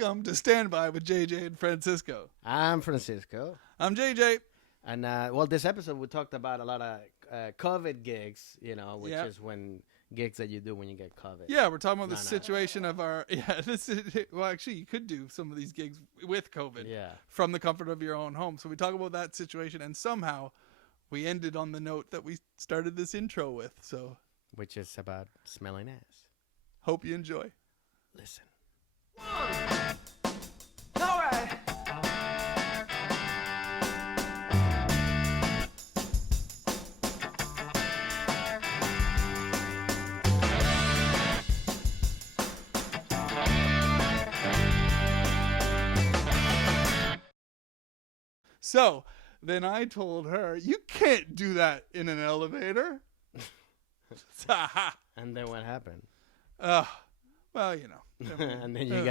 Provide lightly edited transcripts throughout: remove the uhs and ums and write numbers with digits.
Welcome to Standby with JJ and Francisco. I'm Francisco. I'm JJ. And, well, this episode we talked about a lot of COVID gigs, you know, which is when gigs that you do when you get COVID. Yeah, we're talking about the situation of our, well, actually, you could do some of these gigs with COVID from the comfort of your own home. So we talk about that situation, and somehow we ended on the note that we started this intro with. So, which is about smelling ass. Hope you enjoy. Listen. All right. So then I told her, you can't do that in an elevator. And then what happened? Well, you know. And then you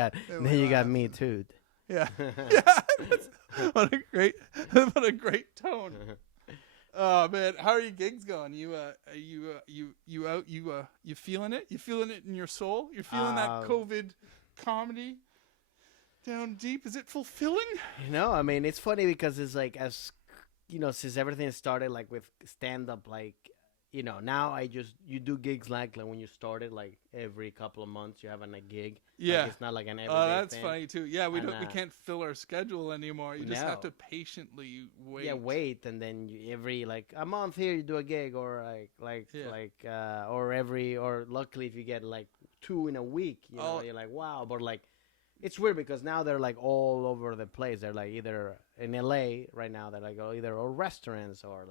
got me too. Yeah. Yeah. What a great tone. Oh man, how are your gigs going? You feeling it? You feeling it in your soul? You're feeling that COVID comedy down deep? Is it fulfilling? You know, I mean, it's funny because it's like, as you know, since everything started like with stand up, like, you know, now you do gigs like when you started, like every couple of months you have a gig. Yeah. Like, it's not like an everyday that's thing. funny too. Yeah, we can't fill our schedule anymore. You just have to patiently wait. Yeah, wait, and then every like a month here you do a gig, or or luckily if you get like 2 in a week, you know, you're like, wow. But like, it's weird because now they're like all over the place. They're like either in LA right now, they're like either or restaurants or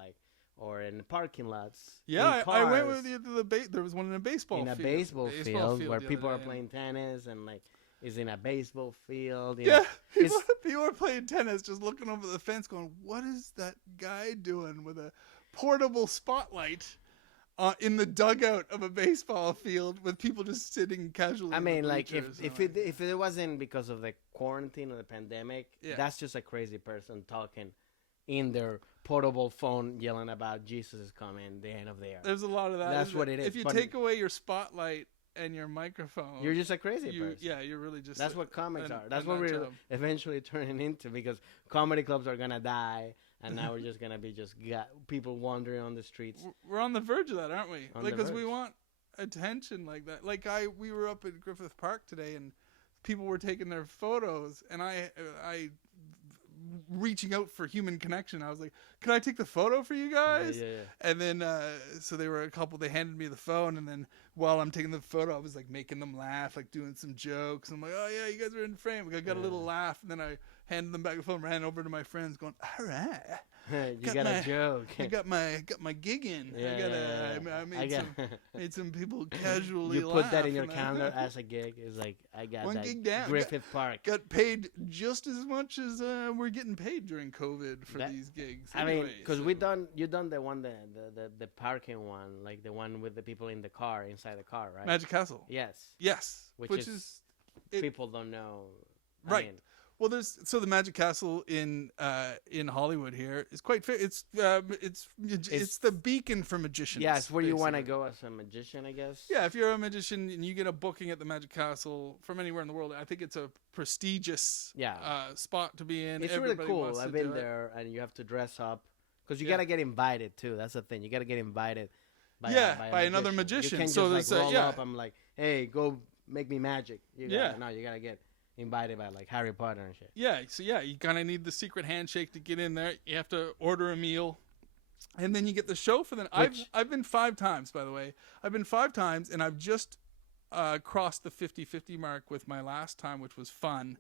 in parking lots. Yeah, I went with you to the there was one in a baseball field. In a baseball field where people are playing tennis, and like is in a baseball field. Yeah, people are playing tennis, just looking over the fence, going, "What is that guy doing with a portable spotlight in the dugout of a baseball field with people just sitting casually?" I mean, like if it wasn't because of the quarantine or the pandemic, that's just a crazy person talking in their portable phone yelling about Jesus is coming, the end of the earth. There's a lot of that. That's what it is. If you take away your spotlight and your microphone, you're just a crazy person. Yeah, you're really just. That's what comics are. That's what we're eventually turning into, because comedy clubs are gonna die, and now we're just gonna be people wandering on the streets. We're on the verge of that, aren't we? Because we want attention like that. Like we were up at Griffith Park today, and people were taking their photos, and I reaching out for human connection. I was like, can I take the photo for you guys? Yeah. And then so they were a couple, they handed me the phone, and then while I'm taking the photo, I was like making them laugh, like doing some jokes. I'm like, oh yeah, you guys are in frame. I got a little laugh, and then I handed them back the phone, ran over to my friends going, all right, you got a joke. I got my gig in. I made some people casually laugh. You put that in your calendar as a gig. It's like, I got one that gig down. Griffith Park. Got paid just as much as we're getting paid during COVID for these gigs. I mean, because you done the one, the parking one, like the one with the people in the car, inside the car, right? Magic Castle. Yes. Which is people don't know. Right. I mean, well, the Magic Castle in Hollywood here is quite it's the beacon for magicians. Yeah, it's where you want to go as a magician, I guess. Yeah, if you're a magician and you get a booking at the Magic Castle from anywhere in the world, I think it's a prestigious spot to be in. It's Everybody really cool. I've been there, and you have to make up because you gotta get invited too. That's the thing. You gotta get invited by another magician. You can't just roll up. I'm like, hey, go make me magic. No, you gotta get invited by like Harry Potter and shit. Yeah, so you kind of need the secret handshake to get in there. You have to order a meal, and then you get the show for the. I've been 5 times, by the way. I've been 5 times, and I've just crossed the 50-50 mark with my last time, which was fun.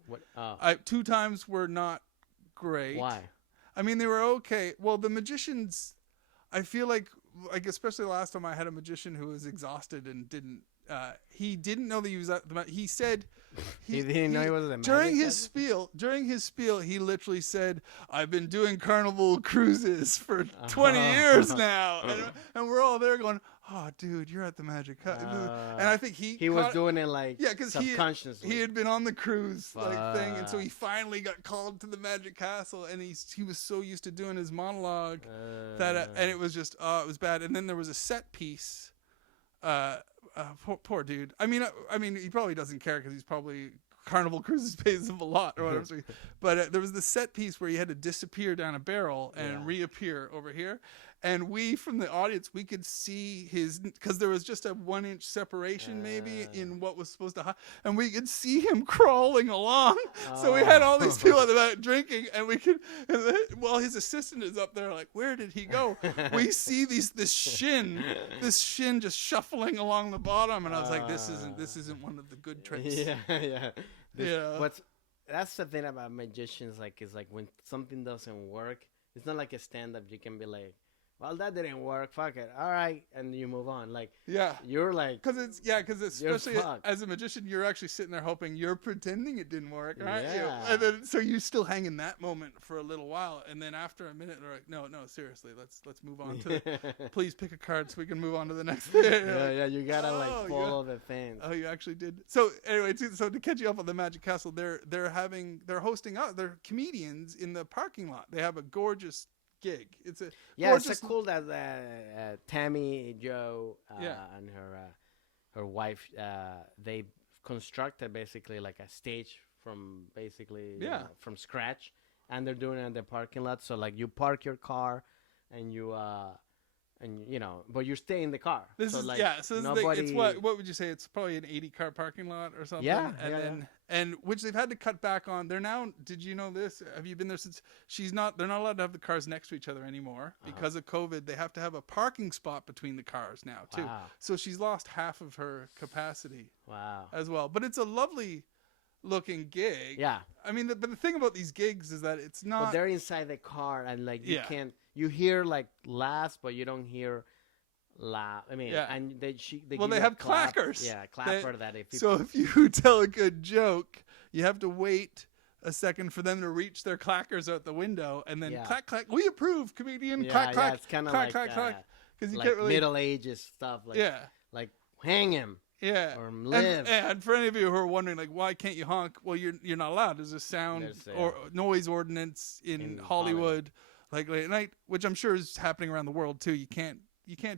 2 times were not great. Why? I mean, they were okay. Well, the magicians, I feel like especially last time I had a magician who was exhausted and didn't. He didn't know that he was at the. He said he didn't know he was at the. During his spiel, he literally said, "I've been doing Carnival cruises for 20 years now," and we're all there going, "Oh, dude, you're at the Magic Castle." And I think he was doing it like because subconsciously. He had been on the cruise thing, and so he finally got called to the Magic Castle, and he was so used to doing his monologue that and it was just it was bad. And then there was a set piece. Poor dude. I mean, he probably doesn't care because he's probably Carnival Cruises pays him a lot or whatever. But there was the set piece where he had to disappear down a barrel and reappear over here. And we, from the audience, we could see his, because there was just a 1 inch separation maybe in what was supposed to, and we could see him crawling along. So we had all these people at the back drinking, and we could, while his assistant is up there, like, where did he go? We see this shin just shuffling along the bottom, and I was like, this isn't one of the good tricks. That's the thing about magicians. Like, is like when something doesn't work, it's not like a stand-up. You can be like, well, that didn't work. Fuck it. All right, and you move on. Like, you're like, because especially as a magician, you're actually sitting there hoping, you're pretending it didn't work, right? Yeah. And then so you still hang in that moment for a little while, and then after a minute, they're like, no, seriously, let's move on to. Please pick a card so we can move on to the next thing. You gotta follow the things. Oh, you actually did. So anyway, so to catch you up on the Magic Castle, they're hosting they're comedians in the parking lot. They have a gorgeous gig. It's it's cool that Tammy Joe and her wife they constructed basically like a stage from from scratch, and they're doing it in the parking lot. So like you park your car and you but you stay in the car. It's what would you say? It's probably an 80 car parking lot or something. And which they've had to cut back on. They're now, did you know this? Have you been there since? They're not allowed to have the cars next to each other anymore because of COVID. They have to have a parking spot between the cars now too. Wow. So she's lost half of her capacity. Wow. As well. But it's a lovely looking gig. Yeah. I mean, but the thing about these gigs is that it's not. But they're inside the car, and like you hear like laughs, but you don't hear laugh. I mean, and they have clackers. Yeah, clapper that if so if you tell a good joke, you have to wait a second for them to reach their clackers out the window, and then clack clack. We approve, comedian. Clack clack. It's kind of clack, like clack, clack. Because you like can't really Middle Ages stuff. Like, like hang him. Yeah, or live. And for any of you who are wondering, like, why can't you honk? Well, you're not allowed. There's a sound or noise ordinance in Hollywood, like late at night, which I'm sure is happening around the world too. You can't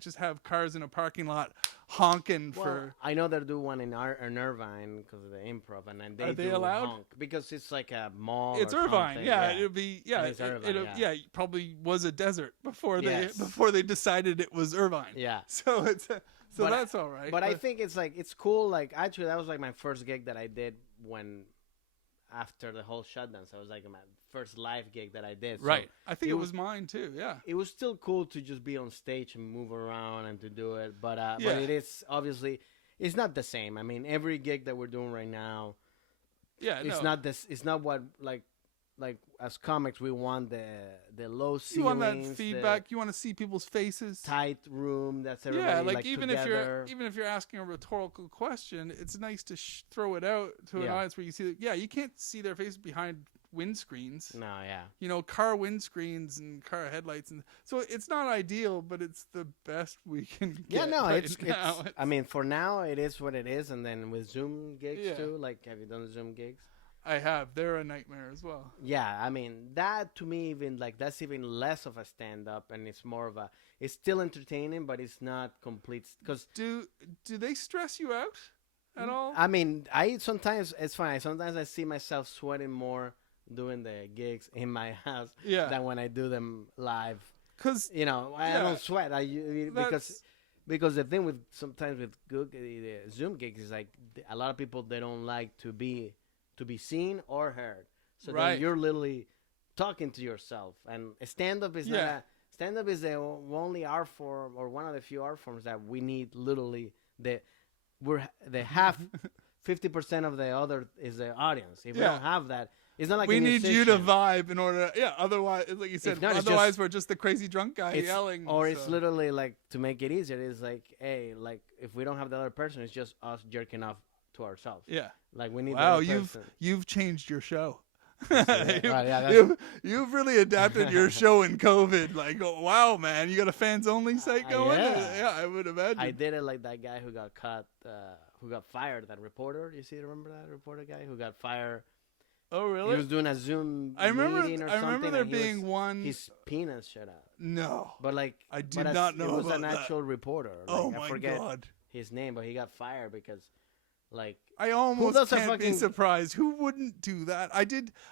just have cars in a parking lot honking for. I know they do one in Irvine because of the Improv, and then are they allowed? Honk because it's like a mall. It's or Irvine, something. It'll be it probably was a desert before they decided it was Irvine. Yeah, so it's. So but that's all right. But I think it's cool. Like, actually, that was like my first gig that I did after the whole shutdown. So it was like my first live gig that I did. Right. So I think it was mine too. Yeah. It was still cool to just be on stage and move around and to do it. But it is obviously it's not the same. I mean, every gig that we're doing right now. Yeah. It's not this. It's not what like as comics, we want the low ceilings. You want that feedback. You want to see people's faces. Tight room. That's everybody even together. if you're asking a rhetorical question, it's nice to throw it out to an audience where you see. You can't see their faces behind windscreens. No, yeah. You know, car windscreens and car headlights, and so it's not ideal, but it's the best we can get. It's I mean, for now, it is what it is, and then with Zoom gigs too. Like, have you done Zoom gigs? I have. They're a nightmare as well. Yeah, I mean, that to me, even like that's even less of a stand-up, and it's more of it's still entertaining, but it's not complete. Because do they stress you out at all? I mean, sometimes it's fine. Sometimes I see myself sweating more doing the gigs in my house than when I do them live. Because I don't sweat. Because the thing with sometimes with the Zoom gigs is like a lot of people, they don't like to be seen or heard. So then you're literally talking to yourself. And stand-up is not stand-up is the only art form, or one of the few art forms that we need literally the half 50% of the other is the audience. If we don't have that, it's not like we need you to vibe in order. Otherwise, like you said, otherwise we're just the crazy drunk guy yelling. Or it's literally like, to make it easier, it's like, hey, like if we don't have the other person, it's just us jerking off to ourselves. Yeah. Like we need. Wow, you've changed your show. You've really adapted your show in COVID. Like, oh, wow, man, you got a fans only site going? Yeah, I would imagine. I did it like that guy who got who got fired. That reporter, remember that reporter guy who got fired? Oh, really? He was doing a Zoom meeting or something. I remember there being one. His penis shut out. No, but like I did not know. It was an actual reporter. Like, oh my God. His name, but he got fired because Like, I almost can't be surprised. Who wouldn't do that?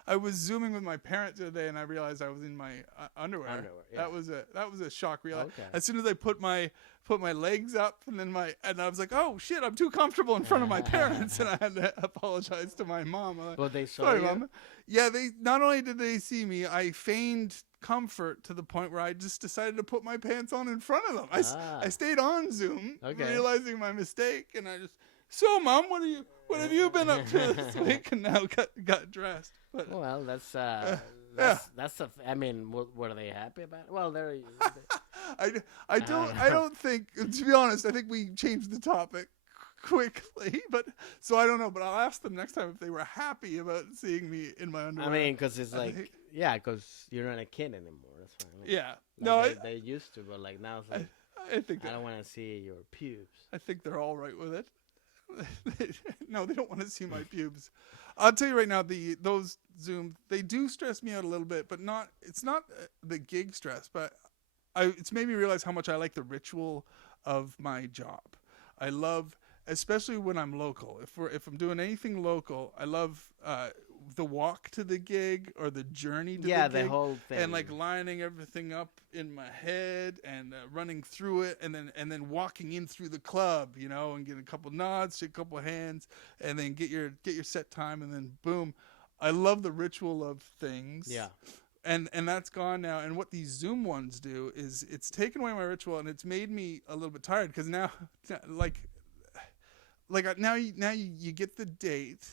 I was Zooming with my parents the other day, and I realized I was in my underwear. Yeah. That was a shock. Okay. As soon as I put my legs up, and I was like, oh shit, I'm too comfortable in front of my parents, and I had to apologize to my mom. But they saw Sorry, you? Mom. Yeah, they not only did they see me, I feigned comfort to the point where I just decided to put my pants on in front of them. I stayed on Zoom, realizing my mistake, and I just. So, Mom, what have you been up to this week? And now got dressed. But, well, that's I mean, were they happy about it? Well, they're. I don't think, to be honest, I think we changed the topic quickly. But so I don't know. But I'll ask them next time if they were happy about seeing me in my underwear. I mean, because it's like, because you're not a kid anymore. That's fine. Yeah. Like they used to, but like now it's like I think I don't want to see your pubes. I think they're all right with it. No, they don't want to see my pubes. I'll tell you right now, those Zooms, they do stress me out a little bit, but it's not the gig stress, but it's made me realize how much I like the ritual of my job. I love, especially when I'm local. If I'm doing anything local, I love the walk to the gig or the journey to the gig. The whole thing. And like lining everything up in my head and running through it and then walking in through the club, and getting a couple nods, shake a couple hands, and then get your set time, and then boom. I love the ritual of things. Yeah. And that's gone now. And what these Zoom ones do is it's taken away my ritual, and it's made me a little bit tired because now, now you get the date.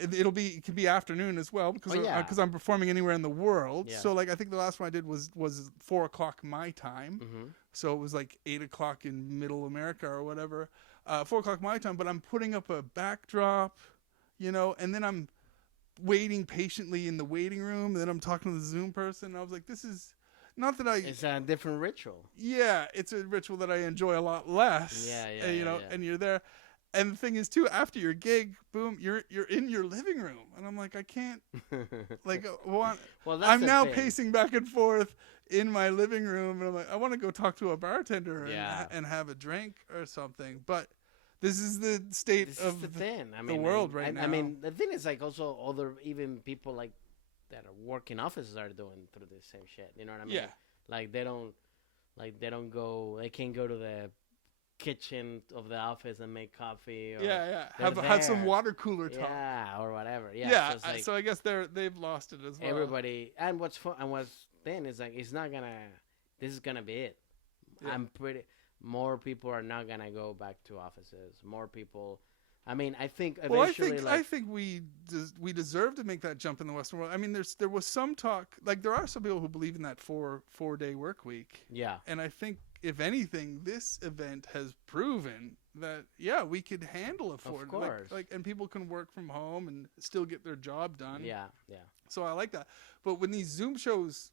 It can be afternoon as well because I'm performing anywhere in the world. Yeah. So I think the last one I did was 4:00 my time. Mm-hmm. So it was like 8:00 in Middle America or whatever. 4:00 my time, but I'm putting up a backdrop, and then I'm waiting patiently in the waiting room. And then I'm talking to the Zoom person. And I was like, this is not that it's a different ritual. Yeah, it's a ritual that I enjoy a lot less. And you're there. And the thing is, too, after your gig, boom, you're in your living room, and I'm like, I can't, I'm now pacing back and forth in my living room, and I'm like, I want to go talk to a bartender and have a drink or something. But this is the state of the world right now. I mean, the thing is, like, also even people like that are working offices are doing through the same shit. You know what I mean? Yeah. Like they can't go to the kitchen of the office and make coffee or have some water cooler talk or whatever so I guess they've lost it as well. Everybody, and what's then is like this is gonna be it. I'm pretty more people are not gonna go back to offices. More people, I mean, I think eventually I think we deserve to make that jump in the Western world. I mean, there was some talk, like there are some people who believe in that 4-day work week. Yeah. And I think if anything, this event has proven that we could handle a 4 Of course. and people can work from home and still get their job done. Yeah. So I like that. But when these Zoom shows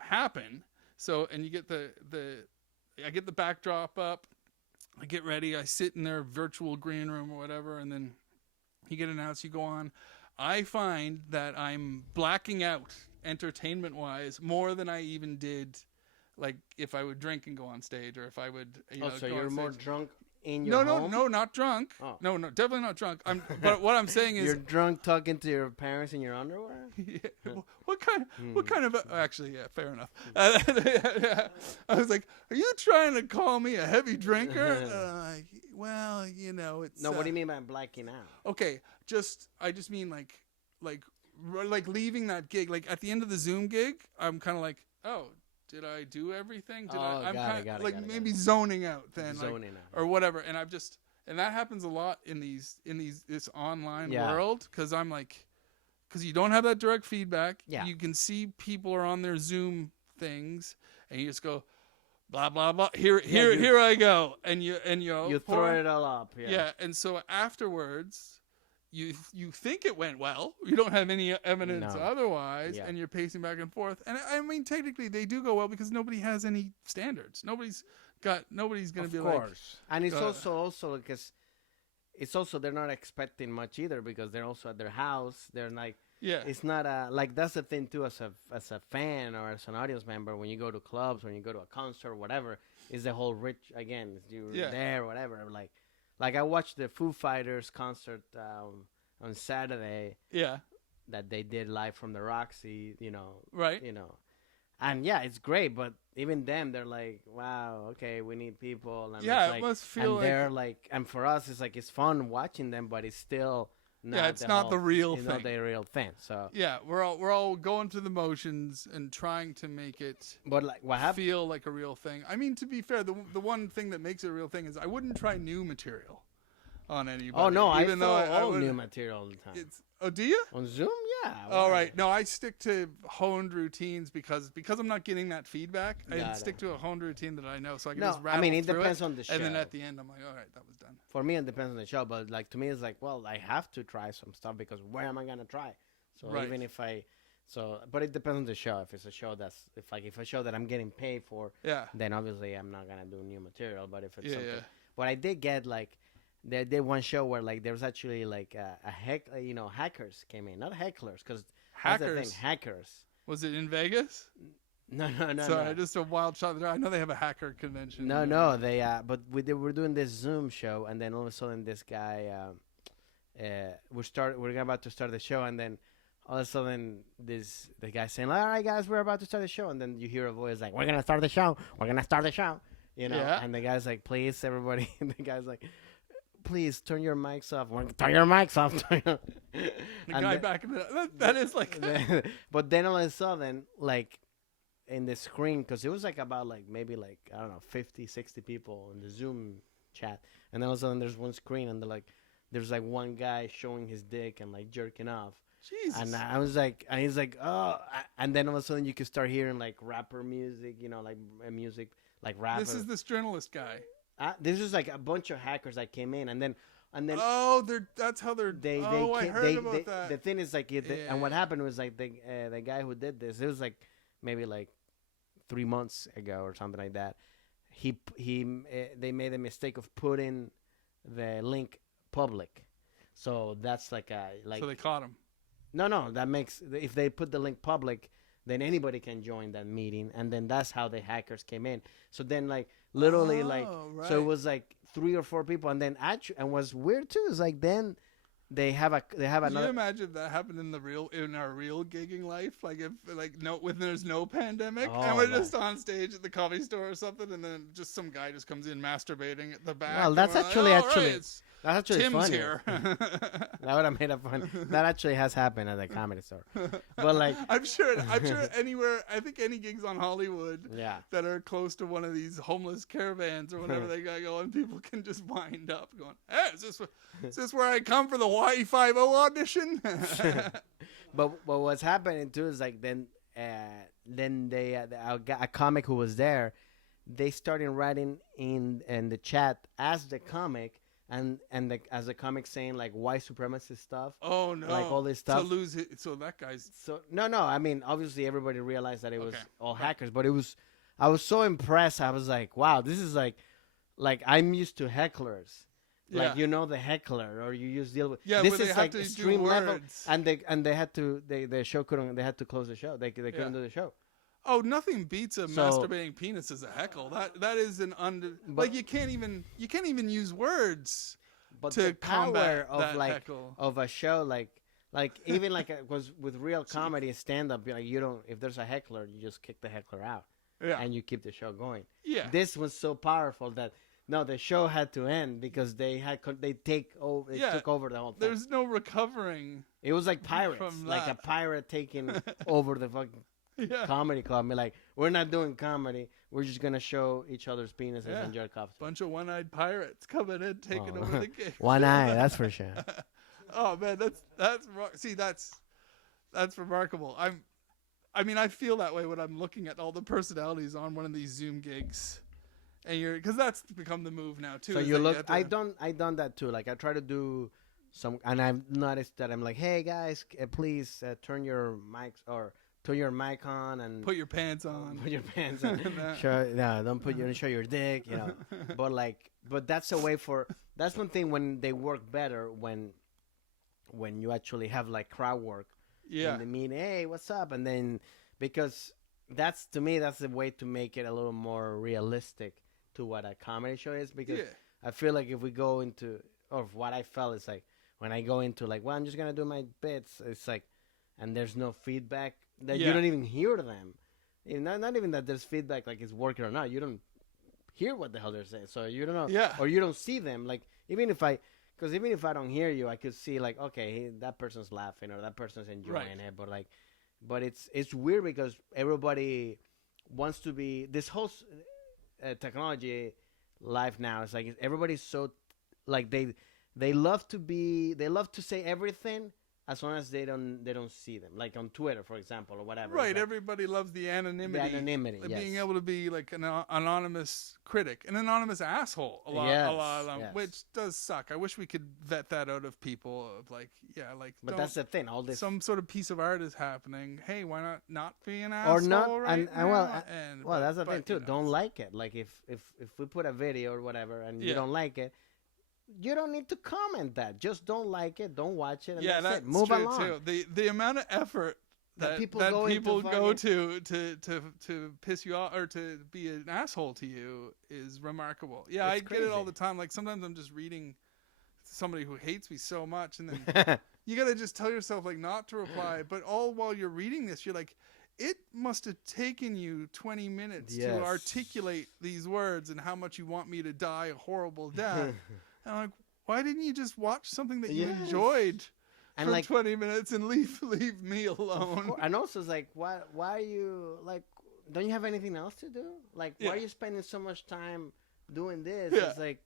happen, and you get I get the backdrop up, I get ready, I sit in their virtual green room or whatever, and then you get announced, you go on. I find that I'm blacking out entertainment-wise more than I even did. Like if I would drink and go on stage, or if I would, so you're more drunk in your home? No, not drunk. Oh. No, definitely not drunk. But what I'm saying is you're drunk talking to your parents in your underwear. Yeah. What kind of? Actually, yeah, fair enough. I was like, "Are you trying to call me a heavy drinker?" Well, it's. No, what do you mean by blacking out? Okay, I just mean like leaving that gig. Like at the end of the Zoom gig, I'm kind of like, oh. Did I do everything? I'm kind of like maybe zoning out then, or whatever. And and that happens a lot in this online world because I'm like, because you don't have that direct feedback. Yeah. You can see people are on their Zoom things, and you just go, blah blah blah. Here I go, and you throw it all up. Yeah. And so afterwards. You think it went well. You don't have any evidence otherwise, and you're pacing back and forth. And I mean, technically, they do go well because nobody has any standards. Nobody's going to be like. Of course. And it's also because it's also they're not expecting much either because they're also at their house. They're like, it's not that's the thing too as a fan or as an audience member when you go to clubs, when you go to a concert, whatever, is the whole you're there, whatever, Like I watched the Foo Fighters concert on Saturday. Yeah. That they did live from the Roxy, Right. And yeah, it's great, but even them, they're like, wow, okay, we need people. And yeah, it's like, it must feel and they're like, and for us, it's like, it's fun watching them, but it's still not it's not the real thing. Not the real thing. So yeah, we're all going through the motions and trying to make it but like what happened feel like a real thing. I mean, to be fair, the one thing that makes it a real thing is I wouldn't try new material on anybody. Oh no, even though I all new material all the time. Oh, do you? On Zoom? Yeah. All right. No, I stick to honed routines because I'm not getting that feedback. I stick to a honed routine that I know, so I can just rattle it through depends on the show. And then at the end, I'm like, all right, that was done. For me, it depends on the show, but like to me, it's like, well, I have to try some stuff because where am I gonna try? So right. even if but it depends on the show. If it's a show if a show that I'm getting paid for, then obviously I'm not gonna do new material. But if it's something, but I did get like. They did one show where like there was actually like hackers came in, not hecklers, because hackers. Was it in Vegas? No. Sorry, just a wild shot there. I know they have a hacker convention. No, they but they were doing this Zoom show, and then all of a sudden this guy, we're about to start the show, and then all of a sudden the guy saying, all right guys, we're about to start the show, and then you hear a voice like, we're gonna start the show, and the guy's like, please everybody, and the guy's like, please turn your mics off. Turn your mics off. The guy back in that is like. But then all of a sudden, like in the screen, because it was like about like maybe like I don't know 50, 60 people in the Zoom chat, and then all of a sudden there's one screen, and there's like one guy showing his dick and like jerking off. Jesus. And I was like, and he's like, oh, and then all of a sudden you could start hearing like rapper music, like music like rapper. This is this journalist guy. This is like a bunch of hackers that came in, and then. Oh, that's how they're. I heard about that. The thing is like, and what happened was like the guy who did this. It was like maybe like 3 months ago or something like that. They made a mistake of putting the link public, so that's like So they caught him. No, that makes if they put the link public, then anybody can join that meeting, and then that's how the hackers came in. So then like literally right. So it was like 3 or 4 people, and then and what's weird too is like then they have another. Can you imagine if that happened in our real gigging life? Like if when there's no pandemic and we're just on stage at the Comedy Store or something, and then just some guy just comes in masturbating at the back. Well, that's actually that's actually Tim's funny. Here. That would have made it fun. That actually has happened at the Comedy Store. But like I'm sure anywhere, I think any gigs on Hollywood that are close to one of these homeless caravans or whatever they got going, people can just wind up going, hey, is this where I come for the Y50 audition? But what's happening too is like then they a comic who was there, they started writing in the chat as the comic. And as a comic saying like white supremacist stuff. Oh no! Like all this stuff. So that guy's. No. I mean, obviously everybody realized that it was all hackers, but I was so impressed. I was like, wow, this is like I'm used to hecklers. Like the heckler, or you deal with. Yeah, this is like extreme level, and they had to the show they had to close the show. They couldn't do the show. Oh, nothing beats a masturbating penis as a heckle. That is like you can't even use words. But to the power of heckle. Of a show like even like because with real comedy and stand up, like you don't, if there's a heckler, you just kick the heckler out. And you keep the show going. Yeah. This was so powerful that the show had to end because they took over the whole thing. There's no recovering. It was like pirates, like a pirate taking over the fucking comedy club. Be like, we're not doing comedy. We're just gonna show each other's penises and jerk off. Bunch of one-eyed pirates coming in, taking over the game. One eye, that's for sure. Oh man, that's remarkable. I mean, I feel that way when I'm looking at all the personalities on one of these Zoom gigs, and because that's become the move now too. So I done that too. Like I try to do some, and I've noticed that I'm like, hey guys, please turn your mics or. Turn your mic on and put your pants on. Put your pants on. Don't show your dick, But that's a way that's one thing when they work better when you actually have like crowd work. Yeah. And they mean, hey, what's up? And then because to me that's the way to make it a little more realistic to what a comedy show is because I feel like if we go into, or what I felt is like when I go into like, well, I'm just gonna do my bits. It's like, and there's no feedback that you don't even hear them. Not even that there's feedback like it's working or not. You don't hear what the hell they're saying, so you don't know. Yeah. Or you don't see them. Like because even if I don't hear you, I could see like, okay, that person's laughing or that person's enjoying it. But it's weird because everybody wants to be this whole technology life now. It's like everybody's so like they love to say everything as long as they don't see them, like on Twitter, for example, or whatever. Right, like, everybody loves the anonymity. Like yes. Being able to be like an anonymous critic, an anonymous asshole. A lot of them, which does suck. I wish we could vet that out of people. Of like, But that's the thing. All this some sort of piece of art is happening. Hey, why not be an asshole? Or not? Right Well, that's the thing too. Don't like it. Like if we put a video or whatever and you don't like it. You don't need to comment that. Just don't like it. Don't watch it. And that's it. Move along. Too. The amount of effort that people go to piss you off or to be an asshole to you is remarkable. Yeah, I get it all the time. Like sometimes I'm just reading somebody who hates me so much, and then you gotta just tell yourself like not to reply. But all while you're reading this, you're like, it must have taken you 20 minutes to articulate these words and how much you want me to die a horrible death. And I'm like, why didn't you just watch something that you enjoyed for like 20 minutes and leave me alone? And also, it's like, why are you like? Don't you have anything else to do? Like, why are you spending so much time doing this? Yeah. It's like,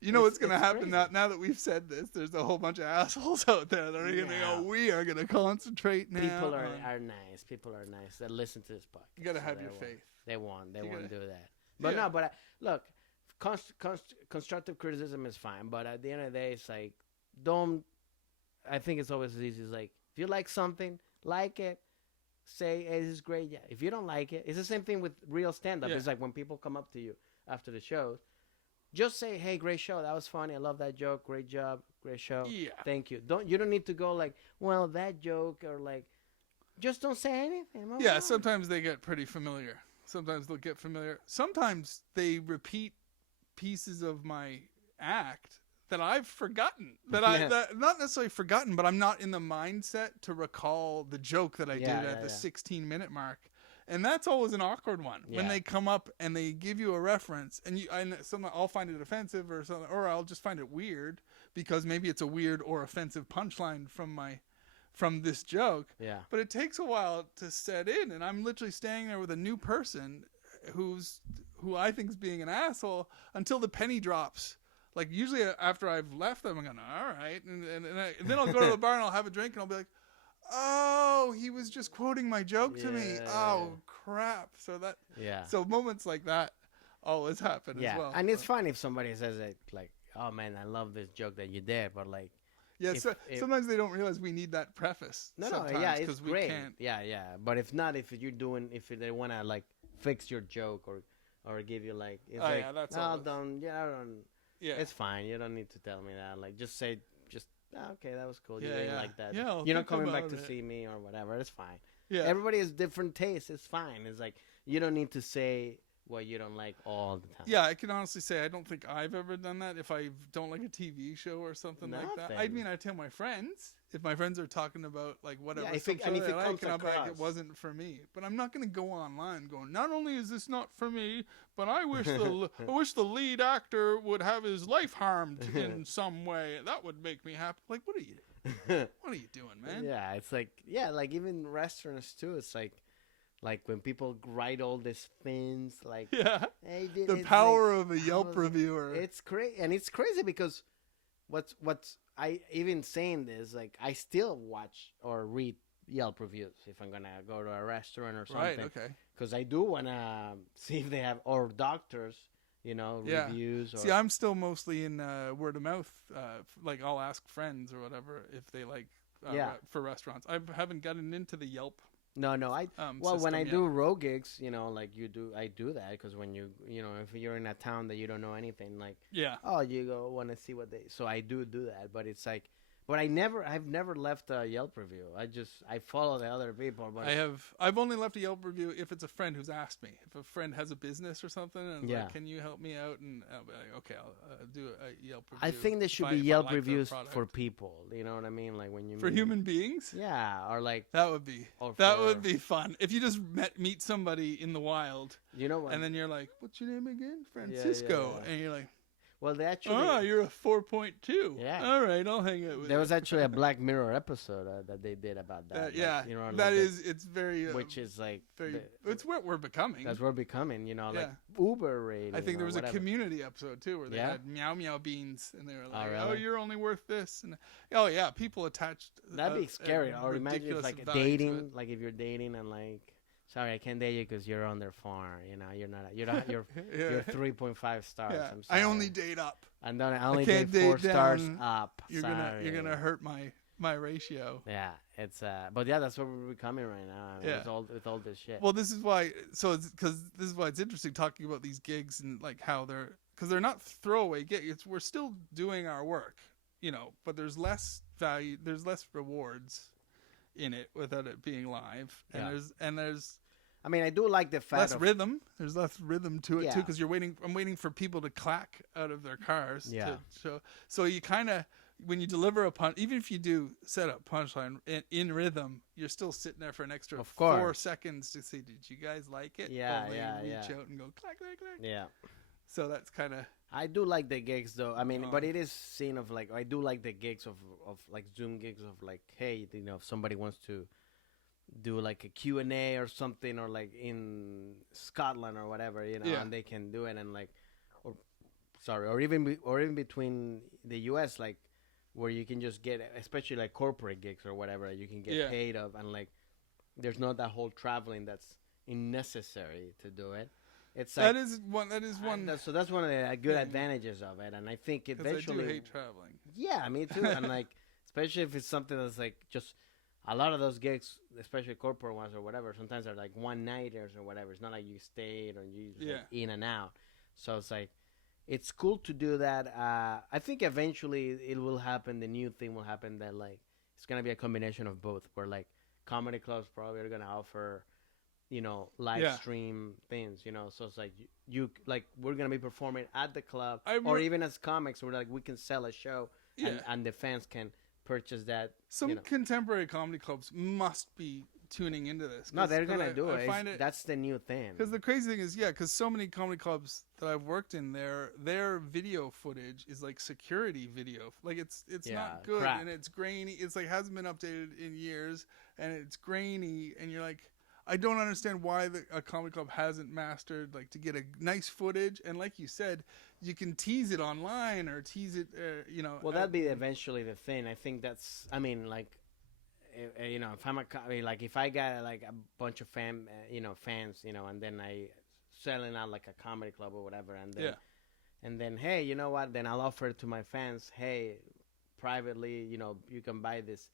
you know what's going to happen now that we've said this? There's a whole bunch of assholes out there that are going to go, we are going to concentrate now. People are nice. People are nice that listen to this podcast. You got to have your faith. They won't do that. But look. Constructive criticism is fine, but at the end of the day, it's like, I think it's always as easy as like, if you like something, like it, say, hey, this is great. Yeah. If you don't like it, it's the same thing with real stand-up. It's like when people come up to you after the shows, just say, hey, great show. That was funny. I love that joke. Great job. Great show. Yeah. Thank you. You don't need to go like, well, that joke, or like, just don't say anything. Yeah, sometimes they get pretty familiar. Sometimes they'll get familiar. Sometimes they repeat pieces of my act that I've forgotten, that not necessarily forgotten, but I'm not in the mindset to recall the joke that I did at the 16-minute mark. And that's always an awkward one when they come up and they give you a reference and I'll find it offensive or something, or I'll just find it weird because maybe it's a weird or offensive punchline from this joke. Yeah. But it takes a while to set in, and I'm literally standing there with a new person who I think is being an asshole until the penny drops. Like usually after I've left them, I'm going, all right. And then I'll go to the bar and I'll have a drink and I'll be like, oh, he was just quoting my joke to me. Oh, crap. So moments like that always happen as well. And it's fun if somebody says it like, oh man, I love this joke that you did, but like, sometimes they don't realize we need that preface. It's great. We can't. But if they want to like fix your joke or give you like, it's it's fine. You don't need to tell me that. Like, just say, okay, that was cool. You didn't like that. Yeah, you're not coming back to see me or whatever. It's fine. Yeah. Everybody has different tastes. It's fine. It's like, you don't need to say what you don't like all the time. Yeah, I can honestly say I don't think I've ever done that. If I don't like a TV show or something like that, I mean, I tell my friends. If my friends are talking about like whatever, if it comes across, it wasn't for me. But I'm not going to go online going, not only is this not for me, but I wish the lead actor would have his life harmed in some way. That would make me happy. Like, what are you doing, man? Yeah, it's like like even restaurants too. It's like when people write all these things, like hey, the power of a Yelp reviewer. It's crazy, and it's crazy because what's I even saying this, like I still watch or read Yelp reviews if I'm gonna go to a restaurant or something. Right. Okay. Because I do wanna see if they have or doctors, reviews. See, I'm still mostly in word of mouth. Like I'll ask friends or whatever if they like for restaurants. I haven't gotten into the Yelp. No. When I do road gigs, like you do, I do that because when if you're in a town that you don't know anything, like you go want to see what they. So I do that, but it's like, But I've never left a Yelp review. I follow the other people. But I've only left a Yelp review if it's a friend who's asked me. If a friend has a business or something, and like, can you help me out? And I'll be like, okay, I'll do a Yelp review. I think there should be Yelp reviews for people. You know what I mean? Like when you for human beings. Yeah, or like that would be fun. If you just meet somebody in the wild, you know what? And then you're like, what's your name again? Francisco, and you're like. Well, they actually. Oh, you're a 4.2. Yeah. All right, I'll hang out with you. There was actually a Black Mirror episode that they did about that. Yeah, you know, that is, it's very. Which is like. It's what we're becoming. That's what we're becoming, you know, like Uber rating. I think there was a Community episode too where they had meow meow beans and they were like, oh, you're only worth this. And oh, yeah, people attached. That'd be scary. Or imagine if like dating, like if you're dating and like. Sorry, I can't date you because you're on their farm. You know, you're 3.5 stars. Yeah. I'm sorry. I only date up. And then I only date 4 stars up. You're gonna hurt my ratio. Yeah, it's but yeah, that's what we're becoming right now. I mean, with all this shit. Well, this is why. So because this is why it's interesting talking about these gigs and like how because they're not throwaway gigs. We're still doing our work, you know, but there's less value. There's less rewards in it without it being live, and there's I mean, I do like the fact less rhythm. There's less rhythm to it too, because I'm waiting for people to clack out of their cars. Yeah. So you kind of when you deliver a punch, even if you do set up punchline in rhythm, you're still sitting there for an extra 4 seconds to see, did you guys like it? Yeah, reach out and go clack clack clack. Yeah. So that's kind of. I do like the gigs though. I mean, but it is seen of like I do like the gigs of like Zoom gigs of like, hey, you know, if somebody wants to do like a Q&A or something, or like in Scotland or whatever, you know, and they can do it, and like, or even between the U.S. like where you can just get, especially like corporate gigs or whatever, you can get paid of, and like there's not that whole traveling that's unnecessary to do it. It's like, that is one. So that's one of the good advantages of it, and I think eventually. I do hate traveling. Yeah, me too, and like especially if it's something that's like just a lot of those gigs, especially corporate ones or whatever. Sometimes they're like one nighters or whatever. It's not like you stayed or you just like in and out. So it's like it's cool to do that. I think eventually it will happen. The new thing will happen that like it's gonna be a combination of both. Where like comedy clubs probably are gonna offer, you know, live stream things, you know. So it's like you like we're gonna be performing at the club, or even as comics, where like we can sell a show, and the fans can purchase that. Some contemporary comedy clubs must be tuning into this. No, they're gonna do it. That's the new thing. Because the crazy thing is, because so many comedy clubs that I've worked in, their video footage is like security video. Like it's not good, crap. And it's grainy. It's like hasn't been updated in years, and it's grainy, and you're like, I don't understand why a comedy club hasn't mastered like to get a nice footage, and like you said, you can tease it online or tease it, you know. Well, that'd be eventually the thing. I think that's. I mean, like, you know, if I'm like if I got like a bunch of fans, you know, and then I selling out like a comedy club or whatever, and then hey, you know what? Then I'll offer it to my fans. Hey, privately, you know, you can buy this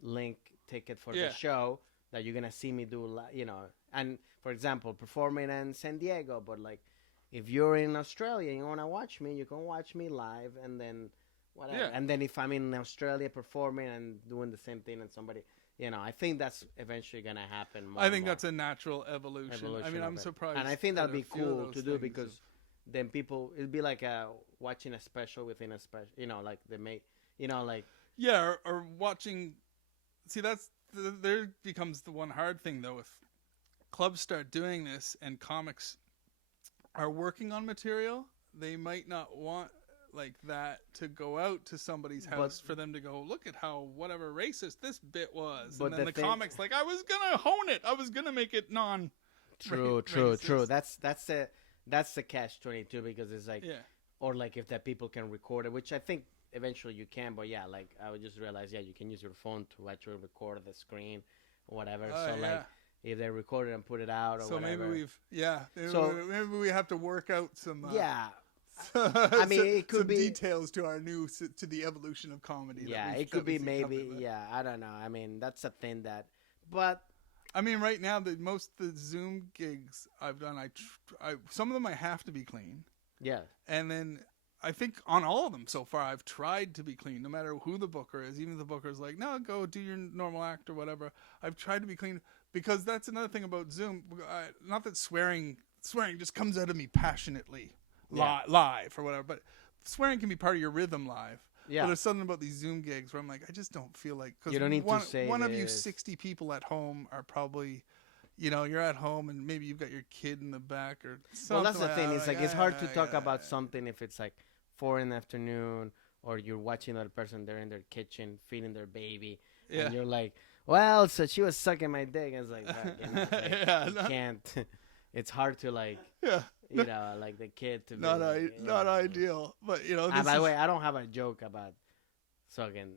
link ticket for the show that you're gonna see me do, you know. And for example, performing in San Diego, but like if you're in Australia and you wanna watch me, you can watch me live, and then whatever. Yeah. And then if I'm in Australia performing and doing the same thing, and somebody, you know, I think that's eventually gonna happen. I think that's a natural evolution. I mean, I'm surprised. And I think that'd be cool to do, because then people, it'd be like watching a special within a special, you know, like you know, like or watching. See, there becomes the one hard thing though. If clubs start doing this and comics are working on material, they might not want like that to go out to somebody's house for them to go, look at how whatever racist this bit was, and then the comics like, I was gonna hone it, I was gonna make it non. True. That's the catch-22, because it's like, or like if that people can record it, which I think eventually you can, but like I would just realize, you can use your phone to actually record the screen or whatever. Like if they record it and put it out or whatever. Maybe maybe we have to work out some. I mean, it could be details to the evolution of comedy. Yeah, it could be maybe. Yeah, I don't know. I mean, that's a thing but I mean, right now most of the Zoom gigs I've done, some of them I have to be clean. Yeah, and then I think on all of them so far, I've tried to be clean, no matter who the booker is. Even if the booker's like, no, go do your normal act or whatever. I've tried to be clean because that's another thing about Zoom. Not that swearing just comes out of me passionately, live or whatever, but swearing can be part of your rhythm live. Yeah. But there's something about these Zoom gigs where I'm like, I just don't feel like, because you don't need to say one of you 60 people at home are probably, you're at home and maybe you've got your kid in the back or something. Well, that's the thing. It's like it's hard to talk about yeah. something if it's like 4 p.m. or you're watching that person, they're in their kitchen feeding their baby, and you're like, well, so she was sucking my dick. And it's like, you can't. It's hard to like, like the kid to not be not ideal, but by the way, I don't have a joke about sucking.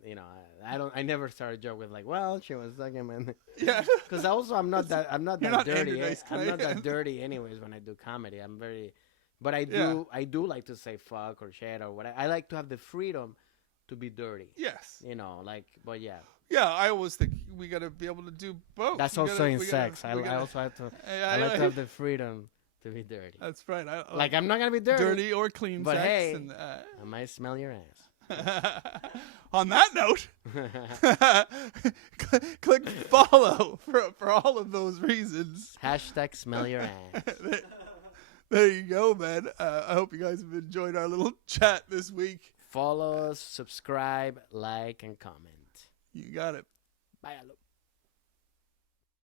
I never start a joke with like, well, she was sucking my dick. Yeah. Because also I'm not that dirty. I'm not that dirty anyways when I do comedy. I'm very, but I do like to say fuck or shit or whatever. I like to have the freedom to be dirty. Yes. But yeah. Yeah, I always think we got to be able to do both. That's also in sex. I also have to. I like to have the freedom to be dirty. That's right. I'm not gonna be dirty. Dirty or clean but sex. Hey, and, I might smell your ass. On that note, click follow for all of those reasons. # smell your ass. There you go, man. I hope you guys have enjoyed our little chat this week. Follow us, subscribe, like, and comment. You got it. Bye, hello.